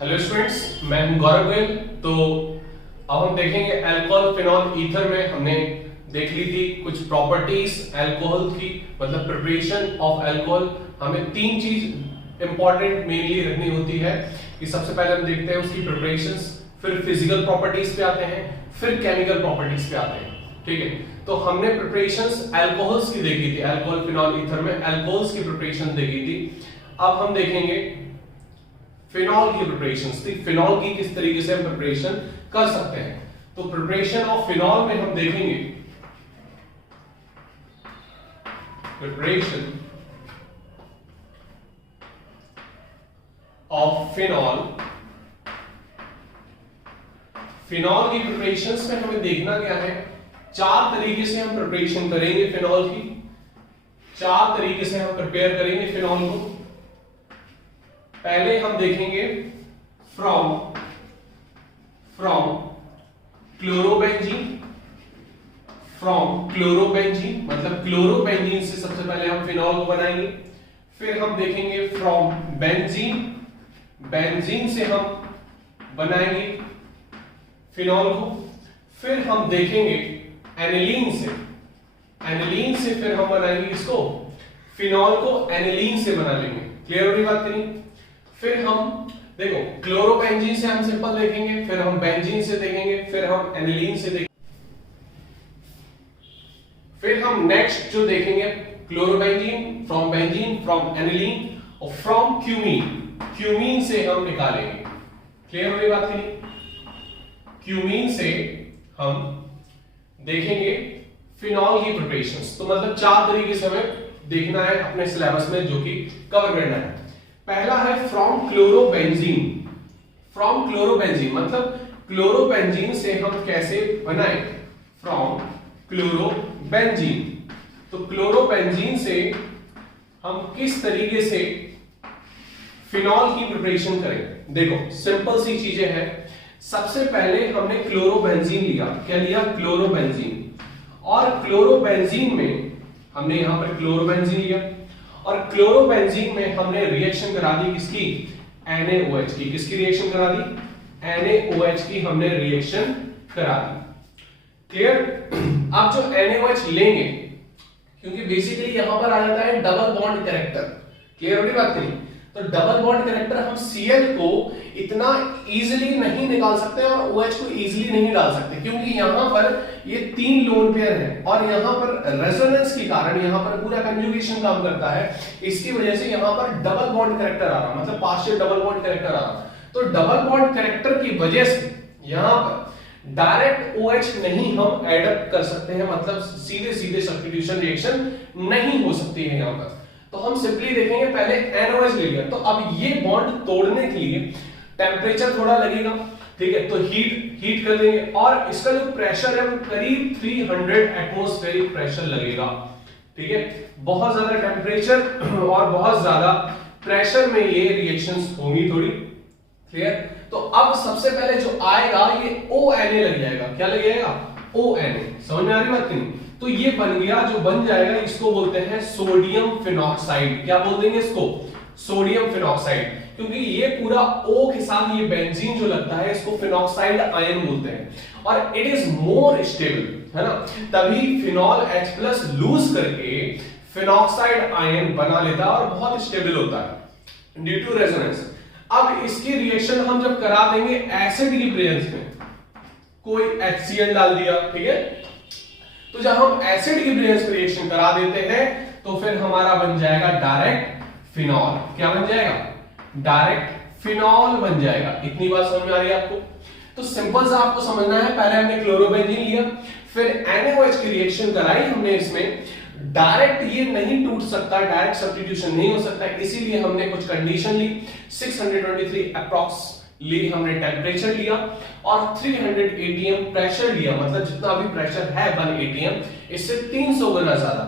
Hello students, मैं हूं गौरव गोयल। तो अब हम देखेंगे अल्कोहल फिनॉल ईथर में हमने देख ली थी कुछ प्रॉपर्टीज अल्कोहल की, मतलब प्रिपरेशन ऑफ अल्कोहल। हमें तीन चीज इंपॉर्टेंट मेनली रखनी होती है कि सबसे पहले हम देखते हैं उसकी प्रिपरेशंस, फिर फिजिकल प्रॉपर्टीज पे आते हैं, फिर केमिकल प्रॉपर्टीज पे आते हैं। ठीक है, तो हमने प्रिपरेशंस अल्कोहल्स की देखी थी, अल्कोहल फिनॉल ईथर में अल्कोहल्स की प्रिपरेशन देखी थी। अब हम देखेंगे फिनॉल की प्रिपरेशन थी, फिनॉल की किस तरीके से हम प्रिपरेशन कर सकते हैं। तो प्रिपरेशन ऑफ फिनॉल में हम देखेंगे प्रिपरेशन ऑफ फिनॉल। फिनॉल की प्रिपरेशन में हमें देखना क्या है, चार तरीके से हम प्रिपरेशन करेंगे फिनॉल की, चार तरीके से हम प्रिपेयर करेंगे फिनॉल को। पहले हम देखेंगे फ्रॉम क्लोरोबेंजीन, मतलब क्लोरोबेंजीन से सबसे पहले हम फिनॉल को बनाएंगे। फिर हम देखेंगे फ्रॉम बेंजीन से हम बनाएंगे फिनॉल को। फिर हम देखेंगे एनिलीन से फिर हम बनाएंगे इसको, फिनॉल को एनिलीन से बना लेंगे। क्लियर हो रही बात करी। फिर हम देखो क्लोरोबेंजीन से हम सिंपल देखेंगे, फिर हम बेंजीन से देखेंगे, फिर हम एनिलीन से देखेंगे, फिर हम नेक्स्ट जो देखेंगे chlorobenzene, from benzene, from aniline और फ्रॉम क्यूमीन से हम निकालेंगे। क्लियर हो रही बात करी। क्यूमीन से हम देखेंगे फिनॉल की प्रिपरेशंस। तो मतलब चार तरीके से हमें देखना है अपने सिलेबस में, जो कि कवर करना है। पहला है फ्रॉम क्लोरोबेंजीन, मतलब क्लोरोबेंजीन से हम कैसे बनाएं, फ्रॉम क्लोरोबेंजीन। तो क्लोरोबेंजीन से हम किस तरीके से फिनॉल की प्रिपरेशन करें। देखो सिंपल सी चीजें हैं। सबसे पहले हमने क्लोरोबेंजीन लिया, क्या लिया, क्लोरोबेंजीन। और क्लोरोबेंजीन में हमने यहां पर क्लोरोबेंजीन लिया और क्लोरोबेंजीन में हमने रिएक्शन करा दी किसकी, NaOH की। किसकी रिएक्शन करा दी, NaOH की हमने रिएक्शन करा दी। क्लियर। अब जो NaOH लेंगे, क्योंकि बेसिकली यहां पर आ जाता है डबल बॉन्ड कैरेक्टर। क्लियर हो रही बात नहीं। तो डबल बॉन्ड कैरेक्टर हम Cl को इतना इजीली नहीं निकाल सकते और OH को इजीली नहीं डाल सकते, क्योंकि यहां पर ये तीन लोन पेयर है और यहां पर रेजोनेंस के कारण यहां पर पूरा कंजुगेशन काम करता है। इसकी वजह से यहां पर डबल बॉन्ड कैरेक्टर आ रहा, मतलब पार्शियल डबल बॉन्ड कैरेक्टर आ रहा। तो डबल बॉन्ड कैरेक्टर की वजह से यहां पर डायरेक्ट OH नहीं हम एडप्ट कर सकते हैं, मतलब सीधे सीधे सब्स्टिट्यूशन रिएक्शन नहीं हो सकती है यहां पर। तो हम सिंपली देखेंगे, पहले NaOH ले लिया, तो अब ये बॉन्ड तोड़ने के लिए टेम्परेचर थोड़ा लगेगा। ठीक है, तो हीट कर देंगे और इसका जो प्रेशर है वो करीब 300 एटमॉस्फेरिक प्रेशर लगेगा। ठीक है, बहुत ज्यादा टेम्परेचर और बहुत ज्यादा प्रेशर में ये रिएक्शंस होंगी थोड़ी। क्लियर। तो अब सबसे पहले जो आएगा ये ONA लग जाएगा। क्या लग जाएगा, ONA। समझ में आ रही बात नहीं। तो ये बन गया, जो बन जाएगा इसको बोलते हैं सोडियम फिनॉक्साइड। क्या बोल देंगे इसको, सोडियम फिनॉक्साइड, क्योंकि ये पूरा O के साथ ये बेंजीन जो लगता है इसको फिनॉक्साइड आयन बोलते हैं और इट इज मोर स्टेबल, है ना। तभी फिनॉल H+ लूज करके फिनॉक्साइड आयन बना लेता है और बहुत स्टेबल होता है ड्यू टू रेजोनेंस। अब इसकी रिएक्शन हम जब करा देंगे एसिड की प्रेजेंस में, कोई HCl डाल दिया, ठीक है, तो जब हम एसिड की प्रेजेंस में रिएक्शन करा देते हैं तो फिर हमारा बन जाएगा डायरेक्ट फिनॉल। क्या बन जाएगा, डायरेक्ट फिनॉल बन जाएगा। इतनी बात समझ में आ रही है आपको। तो सिंपल सा आपको समझना है, पहले हमने क्लोरोबेंजीन लिया, फिर NaOH की रिएक्शन कराई हमने इसमें। डायरेक्ट ये नहीं टूट सकता, डायरेक्ट सब्स्टिट्यूशन नहीं हो सकता, इसीलिए हमने कुछ कंडीशन ली। 623 अप्रॉक्स ली हमने टेम्परेचर लिया और 300 atm प्रेशर लिया, मतलब जितना भी प्रेशर है 1 atm, इससे 300 गुना ज्यादा।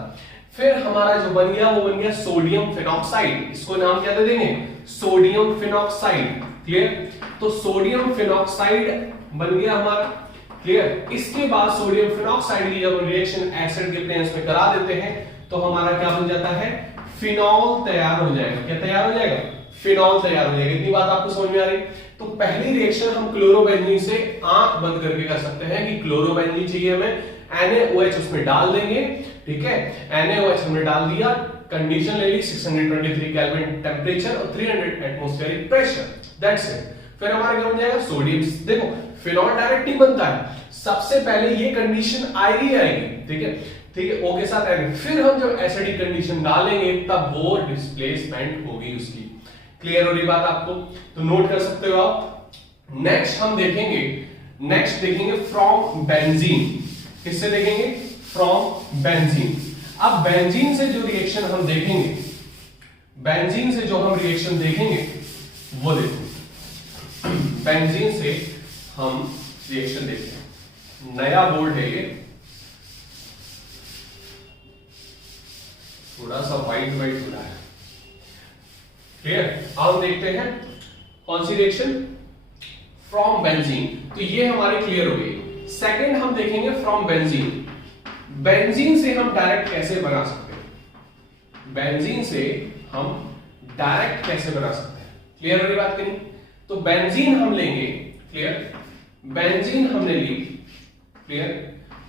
फिर हमारा जो बन गया वो बन गया सोडियम फिनॉक्साइड। इसको नाम क्या दे देंगे, सोडियम फिनॉक्साइड। क्लियर। तो सोडियम फिनॉक्साइड बन गया हमारा। क्लियर। इसके बाद सोडियम फिनॉक्साइड की जब रिएक्शन एसिड के प्रेजेंस में करा देते हैं तो हमारा क्या बन जाता है, फिनॉल तैयार हो जाएगा। क्या तैयार हो जाएगा, फिनॉल तैयार हो जाएगा। इतनी बात आपको समझ में आ रही। तो पहली रिएक्शन हम क्लोरोबेंजीन से आंख बंद करके कर सकते हैं कि क्लोरोबेंजीन चाहिए हमें, NaOH उसमें डाल देंगे, ठीक है, NaOH हमने डाल दिया, कंडीशन ले ली 623 केल्विन टेंपरेचर और 300 एटमॉस्फेरिक प्रेशर, दैट्स इट। फिर हमारा क्या बन जाएगा, सोडियम। देखो फिनॉल डायरेक्ट नहीं बनता है, सबसे पहले ये कंडीशन आएगी, ठीक है, ठीक है, ओ के साथ आएगी, फिर हम जब एसिडिक कंडीशन डालेंगे तब वो डिस्प्लेसमेंट होगी उसकी। क्लियर हो रही बात आपको? तो नोट कर सकते हो आप। नेक्स्ट हम देखेंगे फ्रॉम बेंजीन। किससे देखेंगे? From benzene. अब बेंजीन से जो रिएक्शन हम देखेंगे, वो देखो, बेंजीन से हम रिएक्शन देखते हैं। नया बोर्ड है ये, थोड़ा सा वाइट हो रहा है, क्लियर। अब देखते हैं कौन सी रिएक्शन, फ्रॉम बेंजीन। तो ये हमारे क्लियर हो गई। सेकंड हम देखेंगे फ्रॉम बेंजीन। बेंजीन से हम डायरेक्ट कैसे बना सकते हैं, बेंजीन से हम डायरेक्ट कैसे बना सकते हैं, क्लियर हो रही बात की नहीं? तो बेंजीन हम लेंगे, क्लियर, बेंजीन हमने ली, क्लियर,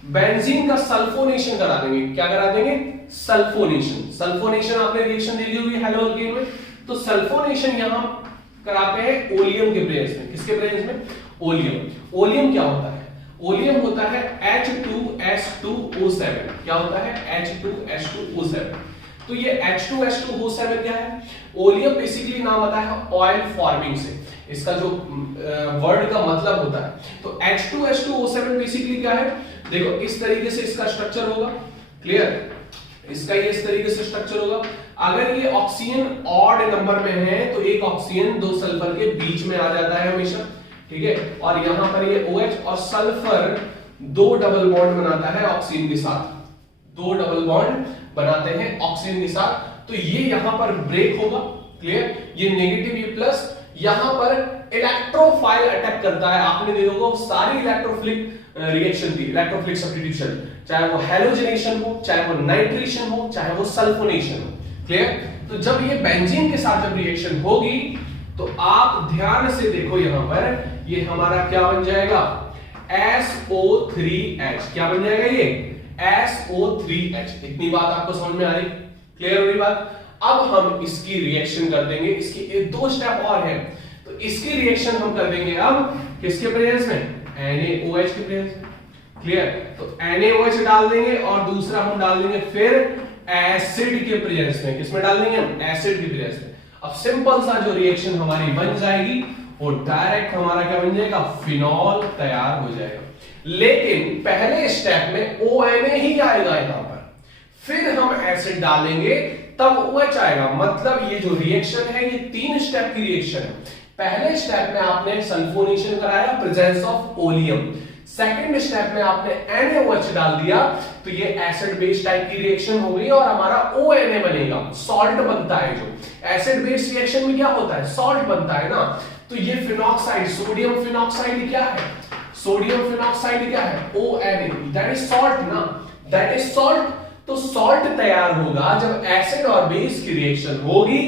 बेंजीन का सल्फोनेशन करा देंगे। क्या करा देंगे? सल्फोनेशन आपने रिएक्शन देखी होगी हेलो अल्केन में, तो सल्फोनेशन यहां कराते हैं ओलियम के प्रेजेंस में। किसके प्रेजेंस में? ओलियम क्या होता है? ओलियम होता है H2S2O7। क्या होता है? H2S2O7। तो ये H2S2O7 क्या है? ओलियम बेसिकली नाम आता है ऑयल फॉर्मिंग से, इसका जो वर्ड का मतलब होता है। तो H2S2O7 बेसिकली क्या है? देखो इस तरीके से इसका स्ट्रक्चर होगा, क्लियर, इसका ये इस तरीके से स्ट्रक्चर होगा। अगर ये ऑक्सीजन ऑड नंबर में है तो एक ऑक्सीजन दो सल्फर के बीच में आ जाता है हमेशा, ठीक है, और यहां पर ये OH और सल्फर दो डबल बॉन्ड बनाता है ऑक्सीजन के साथ, दो डबल बॉन्ड बनाते हैं ऑक्सीजन के साथ। तो ये यहां पर ब्रेक होगा, क्लियर, ये नेगेटिव ये प्लस, यहां पर इलेक्ट्रोफाइल अटैक करता है। आपने देखा होगा सारी इलेक्ट्रोफिलिक रिएक्शन थी, इलेक्ट्रोफिलिक सब्स्टिट्यूशन, चाहे वो हैलोजनेशन हो, चाहे वो नाइट्रेशन हो, चाहे वो सल्फोनेशन हो, क्लियर। तो जब ये बेंजीन के साथ जब रिएक्शन होगी तो आप ध्यान से देखो, यहां पर ये हमारा क्या बन जाएगा, SO3H। क्या बन जाएगा ये? SO3H। इतनी बात आपको समझ में आ रही, क्लियर हो रही बात? अब हम इसकी रिएक्शन कर देंगे, इसकी दो स्टेप और है, तो इसकी रिएक्शन हम कर देंगे अब किसके प्रेजेंस में? NaOH के प्रेजेंस में, क्लियर। तो NaOH डाल देंगे और दूसरा हम डाल देंगे फिर एसिड के प्रेजेंस में। किसमें डाल देंगे हम? एसिड के प्रेजेंस में। अब सिंपल सा जो रिएक्शन हमारी बन जाएगी वो डायरेक्ट हमारा क्या बन जाएगा? फिनॉल तैयार हो जाएगा। लेकिन पहले स्टेप में ONA ही आएगा यहां पर, फिर हम एसिड डालेंगे तब OH आएगा। मतलब ये जो रिएक्शन है ये 3 स्टेप की रिएक्शन है। पहले स्टेप में आपने सल्फोनेशन कराया, presence of oleum. Second step में आपने NaOH डाल दिया, तो ये एसिड बेस टाइप की रिएक्शन हो गई और हमारा ONA बनेगा, सॉल्ट बनता है। जो एसिड बेस रिएक्शन में क्या होता है? सॉल्ट बनता है ना। तो ये फिनॉक्साइड, सोडियम फिनॉक्साइड क्या है? सोडियम फिनॉक्साइड क्या है? ONA, दैट इज सॉल्ट ना, दैट इज सॉल्ट। तो सॉल्ट तैयार होगा जब एसिड और बेस की रिएक्शन होगी,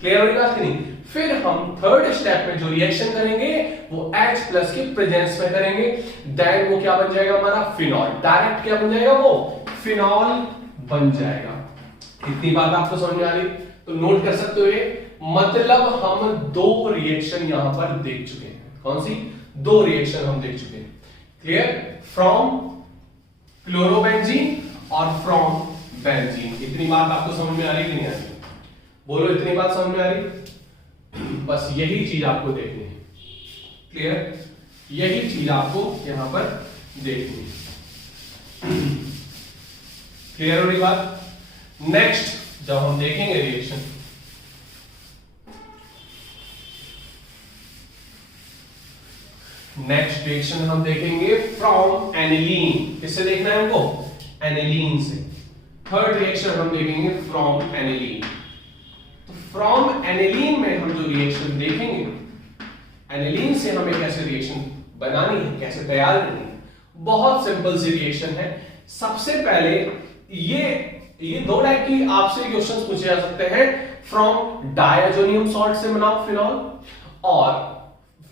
क्लियर हो गया कि नहीं? फिर हम थर्ड स्टेप में जो रिएक्शन करेंगे वो H प्लस की प्रेजेंस में करेंगे, देन वो क्या बन जाएगा हमारा? फिनॉल। डायरेक्ट क्या बन जाएगा? वो फिनॉल बन जाएगा। इतनी बात आपको समझ में आ रही? तो नोट कर सकते हो ये, मतलब हम 2 रिएक्शन यहां पर देख चुके हैं। कौन सी 2 रिएक्शन हम देख चुके हैं? क्लियर, फ्रॉम क्लोरोबेंजीन और फ्रॉम बेंजीन। इतनी बात आपको समझ में आ रही कि नहीं आ रही? बोलो, इतनी बात समझ में आ रही? बस यही चीज आपको देखनी है, क्लियर, यही चीज आपको यहां पर देखनी है। क्लियर हो रही बात? नेक्स्ट जब हम देखेंगे रिएक्शन, नेक्स्ट रिएक्शन हम देखेंगे फ्रॉम एनिलीन। किससे देखना है हमको? एनिलीन से। थर्ड रिएक्शन हम देखेंगे फ्रॉम एनिलीन। तो फ्रॉम एनिलीन में हम जो रिएक्शन देखेंगे, एनिलीन से हमें कैसे रिएक्शन बनानी है, कैसे तैयार करनी है, बहुत सिंपल सी रिएक्शन है। सबसे पहले ये 2 टाइप की आपसे क्वेश्चंस पूछे जा सकते हैं। फ्रॉम डायजोनियम सॉल्ट से बनाओ फिनॉल, और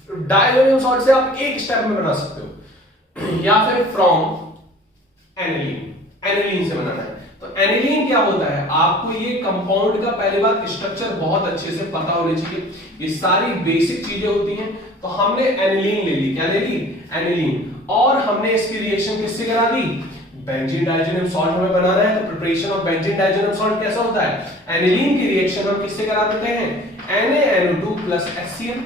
डायजोनियम सॉल्ट से आप एक स्टेप में बना सकते हो, या फिर फ्रॉम एनिलीन, एनिलीन से बनाना है। तो एनिलीन क्या होता है, आपको ये कंपाउंड का पहली बात स्ट्रक्चर बहुत अच्छे से पता होना चाहिए, ये सारी बेसिक चीजें होती हैं। तो हमने एनिलीन ले ली, क्या ले ली, एनिलीन, और हमने इसकी रिएक्शन किससे करा दी, बेंजीन डाइजेनियम सॉल्ट हमें बनाना है। तो प्रिपरेशन ऑफ बेंजीन डाइजेनियम सॉल्ट कैसा होता है, एनिलीन की रिएक्शन हम किससे करा देते हैं, NaNO2 प्लस HCl,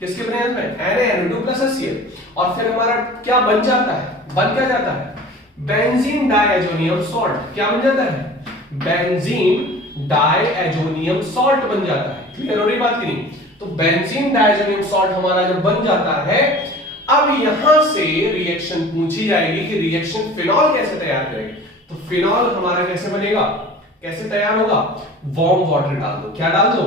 किसके प्रयास में, NaNO2 प्लस HCl, और फिर हमारा क्या बन जाता है, बन क्या जाता है, बेंजीन डाइएजोनियम सॉल्ट, क्या बन जाता है, बेंजीन डाइएजोनियम सॉल्ट बन जाता है। क्लियर हो रही बात की नहीं। तो बेंजीन डाइएजोनियम सॉल्ट हमारा जब बन जाता है, अब यहां से रिएक्शन पूछी जाएगी कि रिएक्शन फिनॉल कैसे तैयार करेंगे। तो फिनॉल हमारा कैसे बनेगा, कैसे तैयार होगा, वार्म वाटर डाल दो, क्या डाल दो,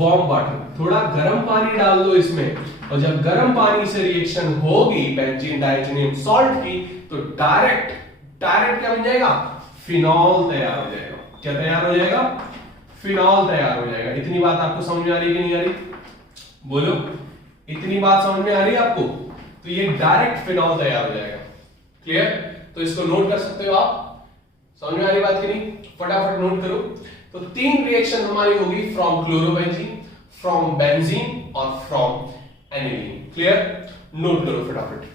वार्म वाटर, थोड़ा गर्म पानी डाल दो इसमें, और जब गर्म पानी से रिएक्शन होगी बेंजीन डाइजेनियम सॉल्ट की, तो डायरेक्ट क्या बन जाएगा, फिनॉल तैयार हो जाएगा। क्या तैयार हो जाएगा, फिनॉल तैयार हो जाएगा। इतनी बात आपको समझ में आ रही है कि नहीं आ रही, बोलो, इतनी बात समझ में आ रही है आपको। तो ये डायरेक्ट फिनॉल तैयार हो जाएगा। क्लियर, तो इसको नोट कर सकते हो आप, समझ में आ रही बात की नहीं, फटाफट नोट करो। तो 3 रिएक्शन हमारी होगी, फ्रॉम क्लोरोबेंजीन, फ्रॉम बेंजीन और फ्रॉम एनिलीन। क्लियर, नोट करो फटाफट।